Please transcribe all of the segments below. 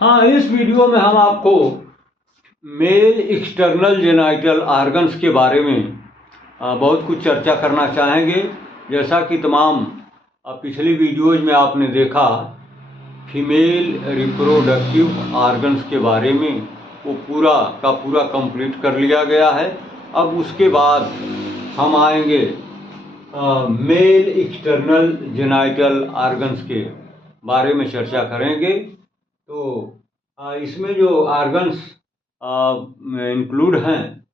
हाँ, इस वीडियो में हम आपको मेल एक्सटर्नल जेनाइटल ऑर्गन्स के बारे में बहुत कुछ चर्चा करना चाहेंगे। जैसा कि तमाम पिछली वीडियोज में आपने देखा, फीमेल रिप्रोडक्टिव ऑर्गन्स के बारे में वो पूरा का पूरा कंप्लीट कर लिया गया है। अब उसके बाद हम आएंगे मेल एक्सटर्नल जेनाइटल ऑर्गन्स के बारे में चर्चा करेंगे। तो इसमें जो ऑर्गन्स इंक्लूड हैं,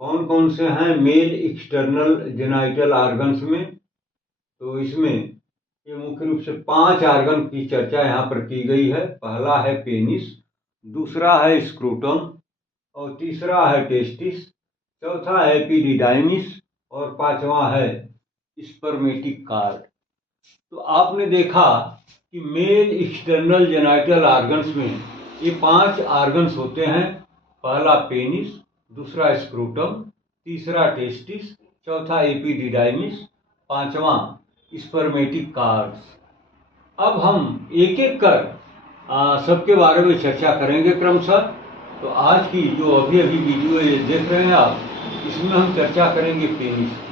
कौन कौन से हैं मेल एक्सटर्नल जेनाइटल ऑर्गन्स में, तो इसमें ये मुख्य रूप से 5 ऑर्गन की चर्चा यहाँ पर की गई है। पहला है पेनिस, दूसरा है स्क्रोटम, और तीसरा है टेस्टिस, चौथा है एपिडिडाइमिस, और पांचवा है स्पर्मेटिक कार्ड। तो आपने देखा कि मेल एक्सटर्नल जेनाइटल ऑर्गन्स में ये 5 ऑर्गन्स होते हैं। पहला पेनिस, दूसरा स्क्रोटम, तीसरा टेस्टिस, चौथा एपिडिडाइमिस, पांचवा स्पर्मेटिक कार्ड्स। अब हम एक एक कर सबके बारे में चर्चा करेंगे क्रमशः। तो आज की जो अभी वीडियो ये देख रहे हैं आप, इसमें हम चर्चा करेंगे पेनिस।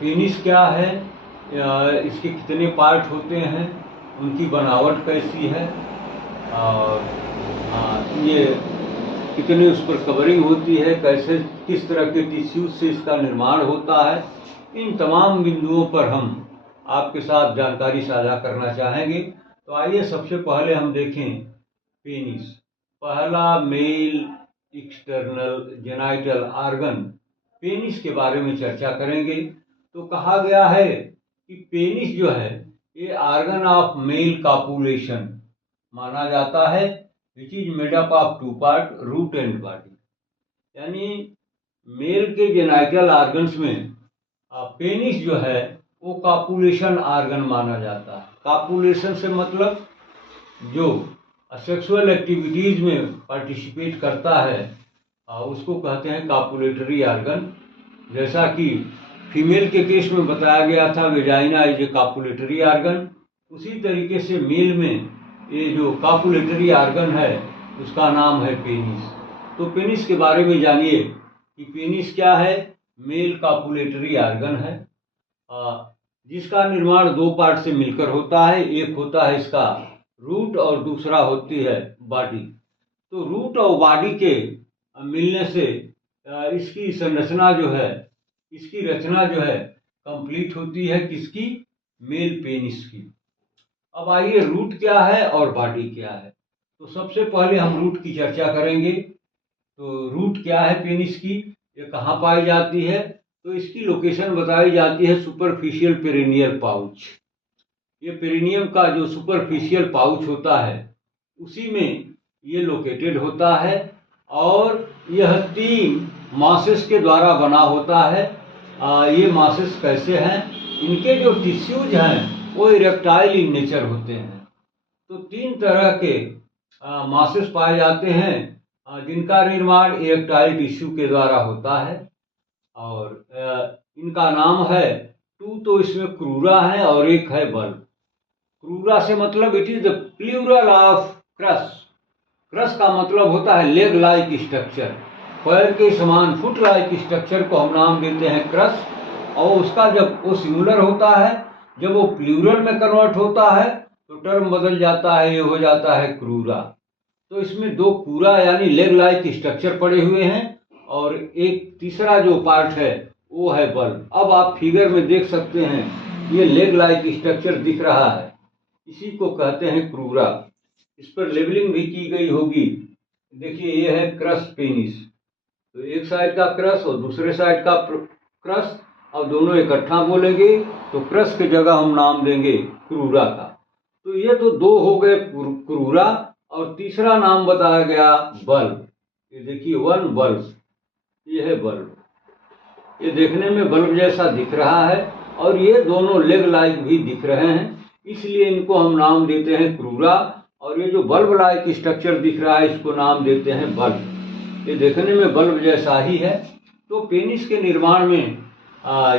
पेनिस क्या है, इसके कितने पार्ट होते हैं, उनकी बनावट कैसी है, और ये कितनी उस पर कवरिंग होती है, कैसे किस तरह के टिश्यूज से इसका निर्माण होता है, इन तमाम बिंदुओं पर हम आपके साथ जानकारी साझा करना चाहेंगे। तो आइए सबसे पहले हम देखें पेनिस। पहला male external genital organ penis के बारे में चर्चा करेंगे। तो कहा गया है कि पेनिस जो है ये ऑर्गन ऑफ मेल कॉपुलेशन माना जाता है, which is made up of 2 part, root and body. यानी मेल के जेनाइटल ऑर्गन्स में पेनिस जो है वो कॉपुलेशन ऑर्गन माना जाता है। कॉपुलेशन से मतलब जो सेक्सुअल एक्टिविटीज में पार्टिसिपेट करता है उसको कहते हैं कॉपुलेटरी ऑर्गन। जैसा कि फीमेल के केस में बताया गया था vagina is a copulatory organ, उसी तरीके से मेल में ये जो कॉपुलेटरी ऑर्गन है उसका नाम है पेनिस। तो पेनिस के बारे में जानिए कि पेनिस क्या है। मेल कॉपुलेटरी ऑर्गन है जिसका निर्माण 2 पार्ट से मिलकर होता है। एक होता है इसका रूट और दूसरा होती है बॉडी। तो रूट और बॉडी के मिलने से इसकी संरचना जो है, इसकी रचना जो है कंप्लीट होती है किसकी, मेल पेनिस की। अब आइए रूट क्या है और बॉडी क्या है। तो सबसे पहले हम रूट की चर्चा करेंगे। तो रूट क्या है पेनिस की, ये कहाँ पाई जाती है, तो इसकी लोकेशन बताई जाती है सुपरफिशियल पेरिनियल पाउच। ये पेरिनियम का जो सुपरफिशियल पाउच होता है उसी में ये लोकेटेड होता है, और यह 3 मासेस के द्वारा बना होता है। ये मासेस कैसे हैं, इनके जो टिश्यूज हैं वो इरेक्टाइल इन नेचर होते हैं। तो 3 तरह के मासेस पाए जाते हैं जिनका निर्माण इरेक्टाइल टिश्यू के द्वारा होता है, और इनका नाम है 2 तो इसमें क्रूरा है और एक है बल्ब। क्रूरा से मतलब it is the plural of crus. Crus का मतलब होता है लेग लाइक स्ट्रक्चर, पैर के समान फुट लाइक स्ट्रक्चर को हम नाम देते हैं क्रस। और उसका जब वो सिंगुलर होता है, जब वो प्लूरल में कन्वर्ट होता है तो टर्म बदल जाता है, ये हो जाता है क्रूरा। तो इसमें 2 क्रूरा यानी लेग लाइक स्ट्रक्चर पड़े हुए हैं, और एक तीसरा जो पार्ट है वो है बल्ब। अब आप फिगर में देख सकते हैं ये लेग लाइक स्ट्रक्चर दिख रहा है, इसी को कहते हैं क्रूरा। इस पर लेबलिंग भी की गई होगी। देखिए ये है क्रस पेनिस, तो एक साइड का क्रस और दूसरे साइड का क्रस, और दोनों इकट्ठा बोलेंगे तो क्रस की जगह हम नाम देंगे क्रूरा का। तो ये तो 2 हो गए क्रूरा, और तीसरा नाम बताया गया बल्ब। ये देखिए 1 बल्ब, ये है बल्ब। ये देखने में बल्ब जैसा दिख रहा है, और ये दोनों लेग लाइक भी दिख रहे हैं, इसलिए इनको हम नाम देते हैं क्रूरा। और ये जो बल्ब लाइक स्ट्रक्चर दिख रहा है इसको नाम देते हैं बल्ब। ये देखने में बल्ब जैसा ही है। तो पेनिस के निर्माण में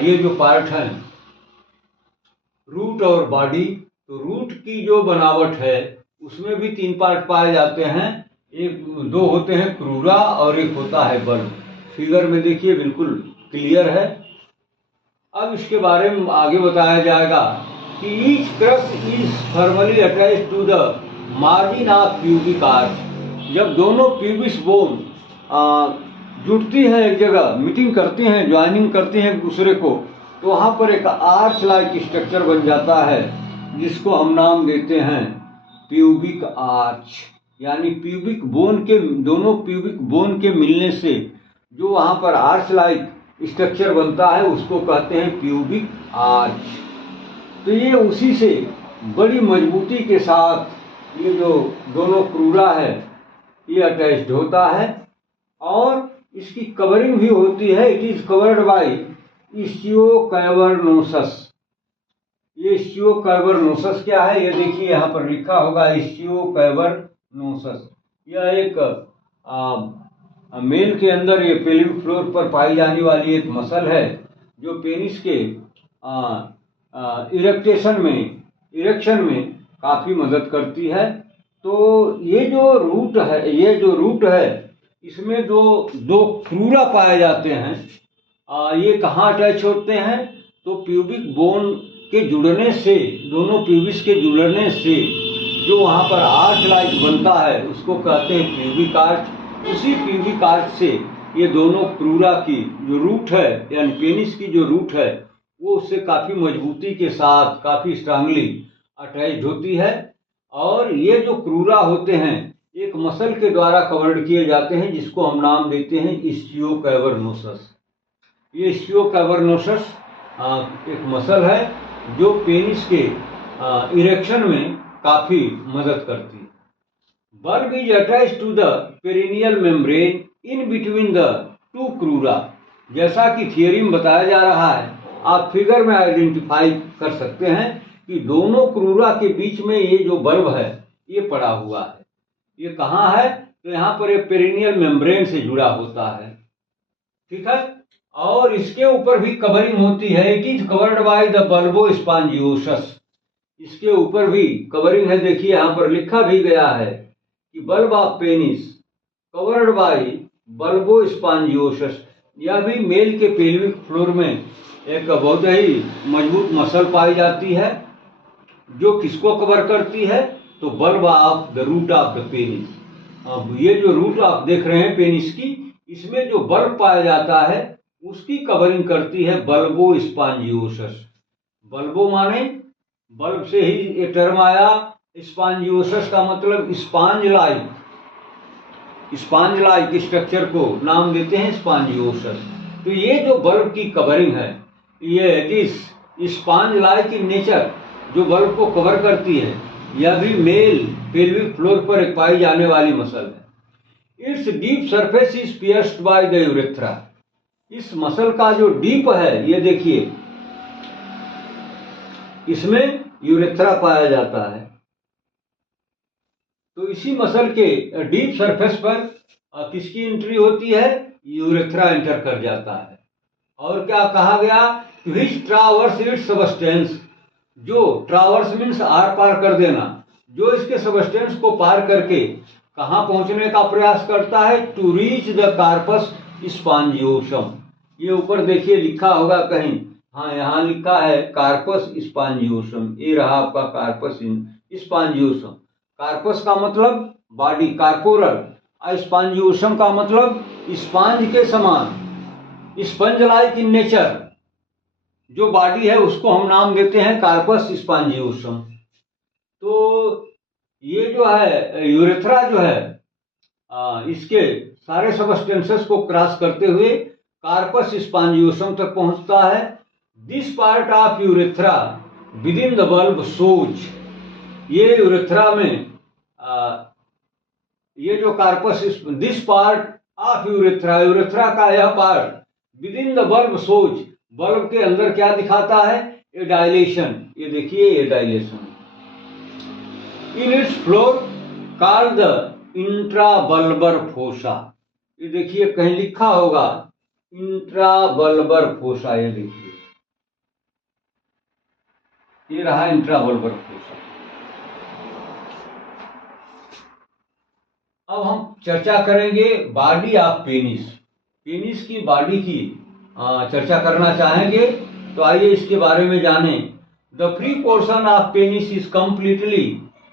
ये जो पार्ट हैं रूट और बॉडी, तो रूट की जो बनावट है उसमें भी 3 पार्ट पाए जाते हैं। एक 2 होते हैं क्रूरा और एक होता है बल्ब। फिगर में देखिए बिल्कुल क्लियर है। अब इसके बारे में आगे बताया जाएगा कि each crus is formally attached to the margin of pubic arch. जब दोनों प्यूबिस बोन जुड़ती हैं एक जगह, मीटिंग करती हैं, ज्वाइनिंग करती हैं एक दूसरे को, तो वहाँ पर एक आर्च लाइक स्ट्रक्चर बन जाता है जिसको हम नाम देते हैं प्यूबिक आर्च। यानी प्यूबिक बोन के, दोनों प्यूबिक बोन के मिलने से जो वहाँ पर आर्च लाइक स्ट्रक्चर बनता है उसको कहते हैं प्यूबिक आर्च। तो ये उसी से बड़ी मजबूती के साथ ये जो दोनों क्रूरा है ये अटैच्ड होता है और इसकी कवरिंग भी होती है। It is covered by ischiocavernosus. ये इस्चियोकैवर्नोसस क्या है, ये देखिए यहाँ पर लिखा होगा इस्चियोकैवर्नोसस। यह एक मेल के अंदर ये पेल्विक फ्लोर पर पाई जाने वाली एक मसल है जो पेनिस के इरेक्शन में काफ़ी मदद करती है। तो ये जो रूट है इसमें दो क्रूरा पाए जाते हैं। ये कहाँ अटैच होते हैं, तो प्यूबिक बोन के जुड़ने से, दोनों प्यूबिस के जुड़ने से जो वहाँ पर आर्च लाइक बनता है उसको कहते हैं प्यूबिक आर्च। उसी प्यूबिक आर्च से ये दोनों क्रूरा की जो रूट है यानी पेनिस की जो रूट है वो उससे काफ़ी मजबूती के साथ, काफ़ी स्ट्रांगली अटैच्ड होती है। और ये जो क्रूरा होते हैं एक मसल के द्वारा कवर्ड किए जाते हैं जिसको हम नाम देते हैं इस्चियोकैवर्नोसस। ये इस्चियोकैवर्नोसस एक मसल है जो पेनिस के इरेक्शन में काफ़ी मदद करती है। Bulb is attach to the perineal membrane in between the two crura. जैसा कि थियरी में बताया जा रहा है, आप फिगर में आइडेंटिफाई कर सकते हैं कि दोनों क्रूरा के बीच में ये जो बल्ब है ये पड़ा हुआ है। ये कहाँ है, तो यहाँ पर ये पेरिनियल मेम्ब्रेन से जुड़ा होता है, ठीक है। और इसके ऊपर भी कवरिंग होती है। It is covered by the bulbospongiosus. इसके ऊपर भी कवरिंग है। देखिए यहाँ पर लिखा भी गया है कि bulb of penis covered by bulbospongiosus. यह भी मेल के पेल्विक फ्लोर में एक बहुत ही मजबूत मसल पाई जाती है जो किसको कवर करती है, तो bulb of the root of the penis. अब ये जो रूट आप देख रहे हैं पेनिस की, इसमें जो बल्ब पाया जाता है उसकी कवरिंग करती है बल्बो स्पॉन्जियोसस। बल्बो माने बल्ब से ही ये टर्म आया। स्पॉन्जियोसस का मतलब स्पॉन्ज लाइक स्ट्रक्चर को नाम देते हैं स्पॉन्जियोसस। तो ये जो बल्ब की कवरिंग है ये it is sponge like in nature, जो बल्ब को कवर करती है। यह भी मेल पेल्विक फ्लोर पर पाई जाने वाली मसल है। It's deep surface is pierced by the urethra. इस मसल का जो डीप है, ये देखिए इसमें यूरेथ्रा पाया जाता है। तो इसी मसल के डीप सरफेस पर किसकी एंट्री होती है, यूरेथ्रा एंटर कर जाता है। और क्या कहा गया, विच ट्रावर्स इट्स सबस्टेंस। जो ट्रावर्स मीन्स आर पार कर देना, जो इसके सबस्टेंस को पार करके कहाँ पहुंचने का प्रयास करता है, to reach the corpus spongiosum. ये ऊपर देखिए लिखा होगा कहीं, हाँ यहाँ लिखा है कार्पस स्पॉन्जियोसम। ये रहा आपका कार्पस स्पॉन्जियोसम। कार्पस का मतलब बॉडी, कार्पोरल। स्पॉन्जियोसम का मतलब स्पंज के समान, स्पंज लाइक इन नेचर। जो बॉडी है उसको हम नाम देते हैं कार्पस स्पॉन्जियोसम। तो ये जो है यूरेथ्रा जो है इसके सारे सबस्टेंसेस को क्रॉस करते हुए कार्पस स्पॉन्जियोसम तक पहुंचता है। This part of urethra within the bulbous. ये यूरेथ्रा में ये जो corpus, this part of urethra, urethra का यह part within the bulbous, bulb के अंदर क्या दिखाता है, ए डायलेशन। ये देखिए ये dilation. In its floor called the intrabulbar fossa. ये देखिए कहीं लिखा होगा इंट्राबल्बर फोसा। ये देखिए ये रहा इंट्राबल्बर फोसा। अब हम चर्चा करेंगे बॉडी ऑफ पेनिस। पेनिस की बॉडी की चर्चा करना चाहेंगे, तो आइए इसके बारे में जानें। The free portion of penis is completely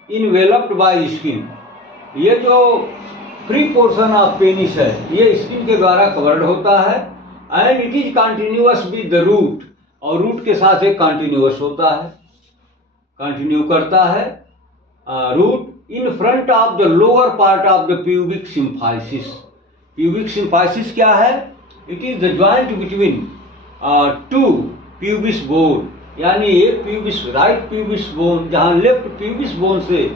enveloped by skin. ये जो फ्री पोर्शन ऑफ पेनिस है ये स्किन के द्वारा कवर्ड होता है, and it is continuous with the root, और रूट के साथ एक कंटिन्यूअस होता है, कंटिन्यू करता है root in front of the lower part of the pubic symphysis. Pubic symphysis क्या है? It is the joint between two pubis bone, यानी एक प्यूबिस, राइट प्यूबिस बोन जहाँ लेफ्ट प्यूबिस बोन से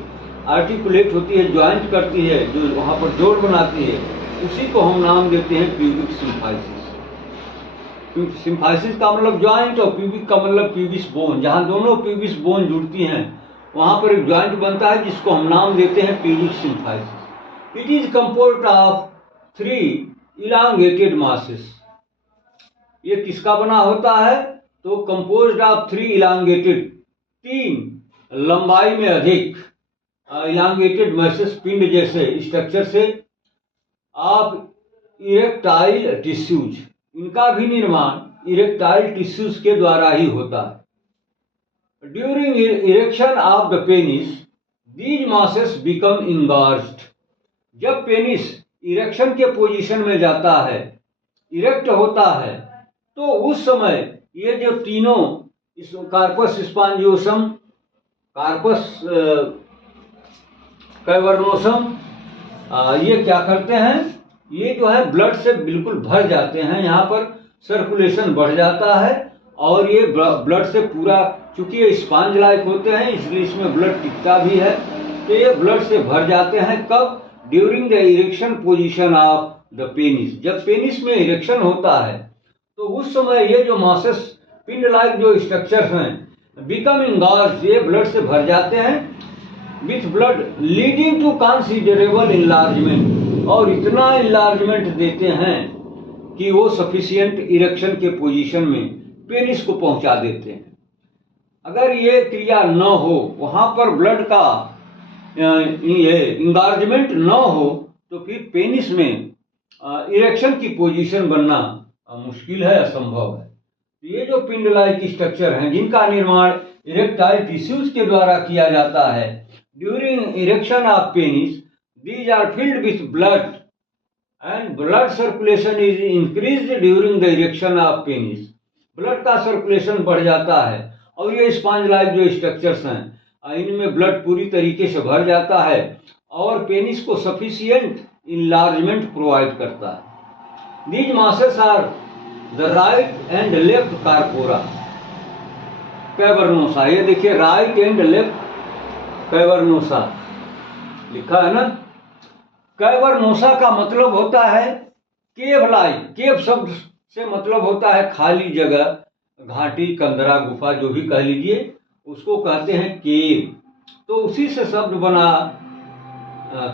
आर्टिकुलेट होती है, ज्वाइंट करती है, जो वहाँ पर जोड़ बनाती है, उसी को हम नाम देते हैं प्यूबिक सिम्फाइसिस। सिम्फाइसिस का मतलब ज्वाइंट और प्यूबिक का मतलब प्यूबिस बोन, जहाँ दोनों प्यूबिस बोन जुड़ती हैं वहाँ पर एक ज्वाइंट बनता है जिसको हम नाम देते हैं pubic symphysis. It is composed of 3 elongated masses. ये किसका बना होता है? तो कंपोज्ड ऑफ 3 इलांगेटेड, 3 लंबाई में अधिक इलांगेटेड मासेस, पिंड जैसे स्ट्रक्चर से, ऑफ इरेक्टाइल टिश्यूज। इनका भी निर्माण इरेक्टाइल टिश्यूज के द्वारा ही होता है। During erection of the penis these masses become engorged. जब पेनिस इरेक्शन के पोजीशन में जाता है, इरेक्ट होता है, तो उस समय ये जो तीनों कार्पस स्पांजियोसम, कार्पस कैवर्नोसम, ये क्या करते हैं? ये जो है ब्लड से बिल्कुल भर जाते हैं, यहाँ पर सर्कुलेशन बढ़ जाता है, और ये ब्लड से पूरा, चूंकि ये स्पंज लाइक होते हैं इसलिए इसमें ब्लड टिकता भी है, तो ये ब्लड से भर जाते हैं। कब? During the erection position of the penis. जब पेनिस में इरेक्शन होता है तो उस समय ये जो मासेस, पिंड लाइक जो स्ट्रक्चर्स हैं, बिकम इंगॉर्ज्ड, ये ब्लड से भर जाते हैं, with blood leading to considerable enlargement, और इतना इनलार्जमेंट देते हैं कि वो सफिशिएंट इरेक्शन के पोजीशन में पेनिस को पहुंचा देते हैं। अगर ये क्रिया न हो, वहां पर ब्लड का ये इंगार्जमेंट न हो, तो फिर पेनिस में इरेक्शन की पोजीशन बनना मुश्किल है, असंभव है। ये जो पिंड लाइक स्ट्रक्चर हैं जिनका निर्माण इरेक्टाइल टिश्यूज के द्वारा किया जाता है, during erection of penis these are filled with blood and blood circulation is increased during the erection of penis. Blood का सर्कुलेशन बढ़ जाता है और ये स्पंज लाइक जो स्ट्रक्चर्स हैं इनमें ब्लड पूरी तरीके से भर जाता है और पेनिस को सफिशिएंट इनलार्जमेंट प्रोवाइड करता है। These masses are the right and left corpora cavernosa. ये देखिए राइट एंड लेफ्ट कैवर्नोसा लिखा है ना। कैवर्नोसा का मतलब होता है केव लाइक। केव शब्द से मतलब होता है खाली जगह, घाटी, कंदरा, गुफा, जो भी कह लीजिए, उसको कहते हैं केव। तो उसी से शब्द बना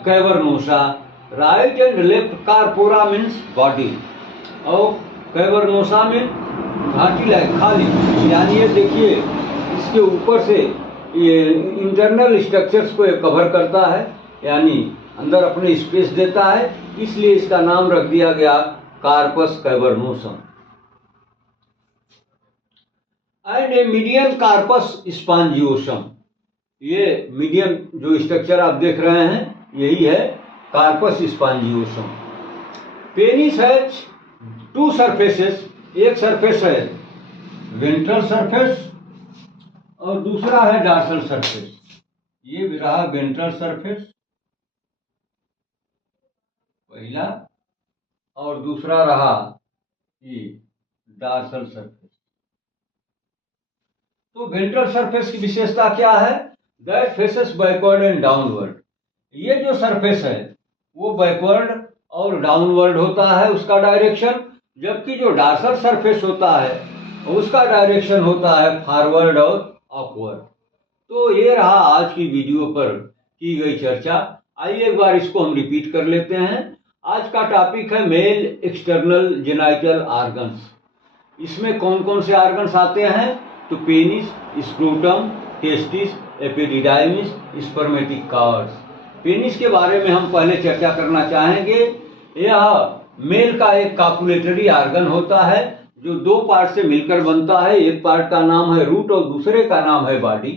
cavernosa. Right and left corpora means body, और कैवर्नोसा में घाटी लाइक खाली, यानी ये देखिए इसके ऊपर से ये इंटरनल स्ट्रक्चर्स को कवर करता है, यानी अंदर अपने स्पेस देता है, इसलिए इसका नाम रख दिया गया corpus cavernosum. And a median corpus spongiosum. ये मीडियन जो स्ट्रक्चर आप देख रहे हैं यही है corpus spongiosum. Penis has 2 surfaces. एक सरफेस है वेंट्रल सरफेस और दूसरा है डॉर्सल सरफेस। ये भी रहा वेंट्रल सरफेस पहला, और दूसरा रहा ये डॉर्सल सरफेस। तो वेंट्रल सरफेस की विशेषता क्या है? That faces backward and downward. ये जो सरफेस है वो बैकवर्ड और डाउनवर्ड होता है उसका डायरेक्शन, जबकि जो डॉर्सल सरफेस होता है उसका डायरेक्शन होता है फॉरवर्ड और अपवर्ड। तो ये रहा आज की वीडियो पर की गई चर्चा। आइए एक बार इसको हम रिपीट कर लेते हैं। आज का टॉपिक है मेल एक्सटर्नल जेनाइटल ऑर्गन्स। इसमें कौन कौन से ऑर्गन्स आते हैं? तो penis, scrotum, testis, epididymis, spermatic cords. Penis के बारे में हम पहले चर्चा करना चाहेंगे। यह मेल का एक कापुलेटरी आर्गन होता है जो दो पार्ट से मिलकर बनता है। एक पार्ट का नाम है रूट और दूसरे का नाम है बॉडी।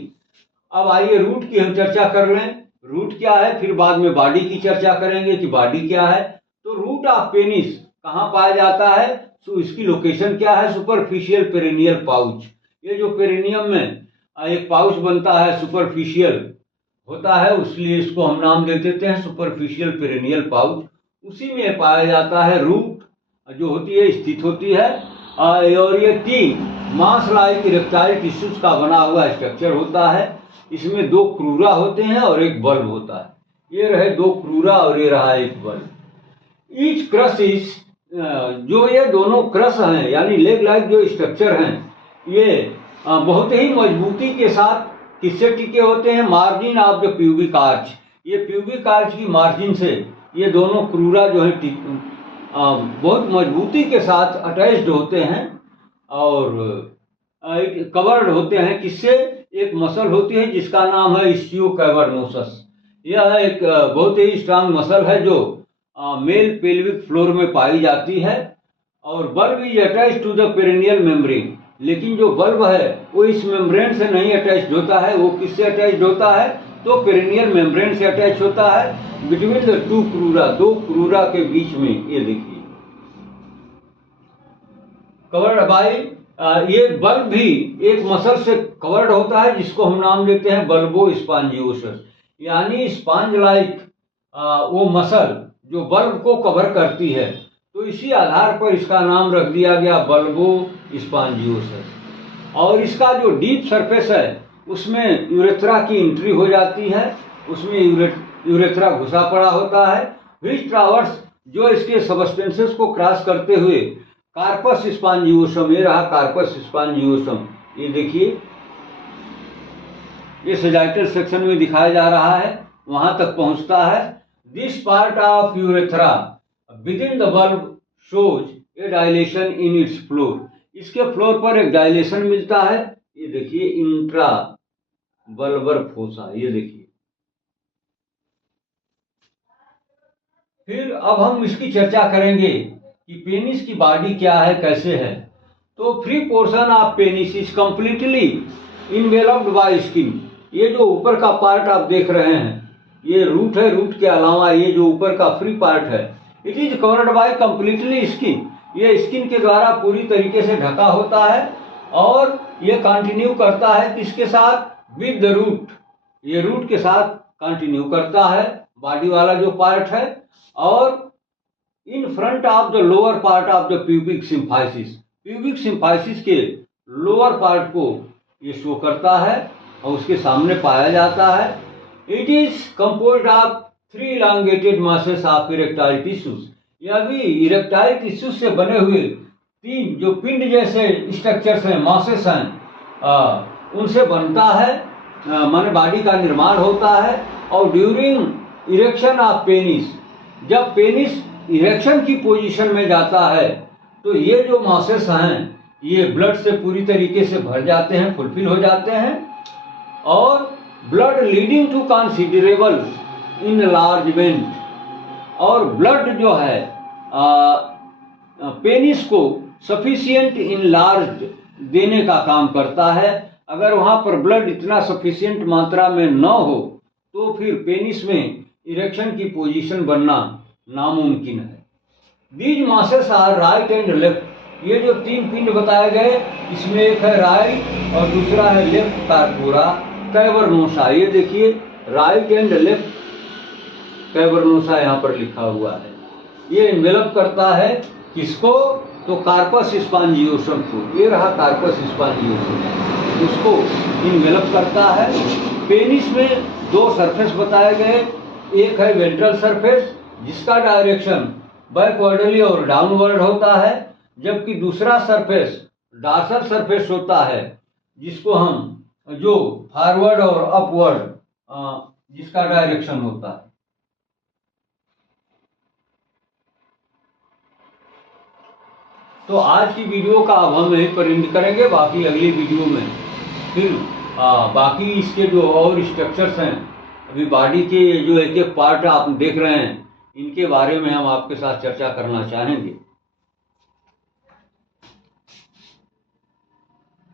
अब आइए रूट की हम चर्चा कर लें। रूट क्या है, फिर बाद में बॉडी की चर्चा करेंगे कि बॉडी क्या है। तो रूट ऑफ पेनिस कहाँ पाया जाता है, तो इसकी लोकेशन क्या है, सुपरफिशियल पेरिनियल पाउच। ये जो पेरिनियम में एक पाउच बनता है सुपरफिशियल होता है, इसलिए इसको हम नाम दे देते हैं सुपरफिशियल पेरिनियल पाउच। उसी में पाया जाता है रूट जो होती है, स्थित होती है। और ये टी मांस लाइक इरेक्टाइल टिश्यूज का बना हुआ स्ट्रक्चर होता है। इसमें दो क्रूरा होते हैं और एक बल्ब होता है। ये रहे दो क्रूरा और ये रहा एक बल्ब। ईच क्रस इज, जो ये दोनों क्रस हैं यानी लेग लाइक जो स्ट्रक्चर हैं, ये बहुत ही मजबूती के साथ किससे टिके होते हैं, margin of the pubic arch. ये प्यूबिक आर्च की मार्जिन से ये दोनों क्रूरा जो है बहुत मजबूती के साथ अटैच्ड होते हैं और कवर्ड होते हैं। किससे, एक मसल होती है जिसका नाम है इस्चियो कैवर्नोसस। यह एक बहुत ही स्ट्रांग मसल है जो मेल पेल्विक फ्लोर में पाई जाती है। और bulb is attach to the perineal membrane, लेकिन जो बल्ब है वो इस मेम्ब्रेन से नहीं अटैच्ड होता है। वो किससे अटैच्ड होता है, तो पेरिनियल मेम्ब्रेन से अटैच होता है बिटवीन द टू क्रूरा, दो क्रूरा के बीच में। ये देखिए कवर्ड बाय, ये बल्ब भी एक मसल से कवर्ड होता है जिसको हम नाम देते हैं बल्बो स्पॉन्जियोसस, यानी स्पॉन्ज लाइक वो मसल जो बल्ब को कवर करती है। तो इसी आधार पर इसका नाम रख दिया गया बल्बो स्पॉन्जियोसस। और इसका जो डीप सरफेस है उसमें यूरेथ्रा की एंट्री हो जाती है, उसमें यूरेथ्रा घुसा पड़ा होता है। व्हिच ट्रावर्स, जो इसके सबस्टेंसेस को क्रॉस करते हुए कार्पस स्पॉन्जियोसम, ये रहा कार्पस स्पॉन्जियोसम। ये देखिए ये सजाइटल सेक्शन में दिखाया जा रहा है, वहां तक पहुंचता है। This part of urethra within the bulb shows A dilation in its floor. इसके फ्लोर पर एक डायलेशन मिलता है। ये देखिए इंट्रा बल्बर फोसा, ये देखिए। फिर अब हम इसकी चर्चा करेंगे कि पेनिस की बॉडी क्या है, कैसे है। तो free portion of penis is completely enveloped by skin. ये जो ऊपर का पार्ट आप देख रहे हैं ये रूट है। रूट के अलावा ये जो ऊपर का फ्री पार्ट है, it is covered bye completely skin. ये स्किन के द्वारा पूरी तरीके से ढका होता है और ये कंटिन्यू करता है किसके साथ, विद द रूट। ये रूट के साथ कंटिन्यू करता है बॉडी वाला जो पार्ट है। और इन front of the lower part of the pubic symphysis, pubic symphysis के लोअर पार्ट को ये शो करता है और उसके सामने पाया जाता है। It is composed of 3 elongated masses of erectile tissues. यह भी इरेक्टाइल टिश्यूज से बने हुए 3 जो पिंड जैसे स्ट्रक्चर्स हैं, मासेस हैं, उनसे बनता है, माने बॉडी का निर्माण होता है। और ड्यूरिंग इरेक्शन ऑफ पेनिस, जब पेनिस इरेक्शन की पोजीशन में जाता है तो ये जो मासेस हैं ये ब्लड से पूरी तरीके से भर जाते हैं, फुलफिल हो जाते हैं। और blood leading to considerable enlargement, और ब्लड जो है पेनिस को सफिशिएंट इनलार्ज देने का काम करता है। अगर वहाँ पर ब्लड इतना सफिशिएंट मात्रा में न हो तो फिर पेनिस में इरेक्शन की पोजीशन बनना नामुमकिन है। These masses are right and left. ये जो 3 पिंड बताए गए इसमें एक है राइट और दूसरा है लेफ्ट कार्पोरा कैवर्नोसा। ये देखिए राइट एंड लेफ्ट कैवर्नोसा यहाँ पर लिखा हुआ है। ये इन्वेलप करता है किसको, तो कार्पस स्पॉन्जियोसम को। ये रहा कार्पस स्पॉन्जियोसम, उसको इन्वेलप करता है। पेनिस में 2 सरफेस बताए गए, एक है वेंट्रल सरफेस जिसका डायरेक्शन बैकवर्डली और डाउनवर्ड होता है, जबकि दूसरा सरफेस डॉर्सल सरफेस होता है जिसको हम जो फॉरवर्ड और अपवर्ड जिसका डायरेक्शन होता है। तो आज की वीडियो का अब हम यहीं पर एंड करेंगे। बाकी अगली वीडियो में फिर बाकी इसके जो और स्ट्रक्चर्स हैं अभी बॉडी के जो एक एक पार्ट आप देख रहे हैं, इनके बारे में हम आपके साथ चर्चा करना चाहेंगे।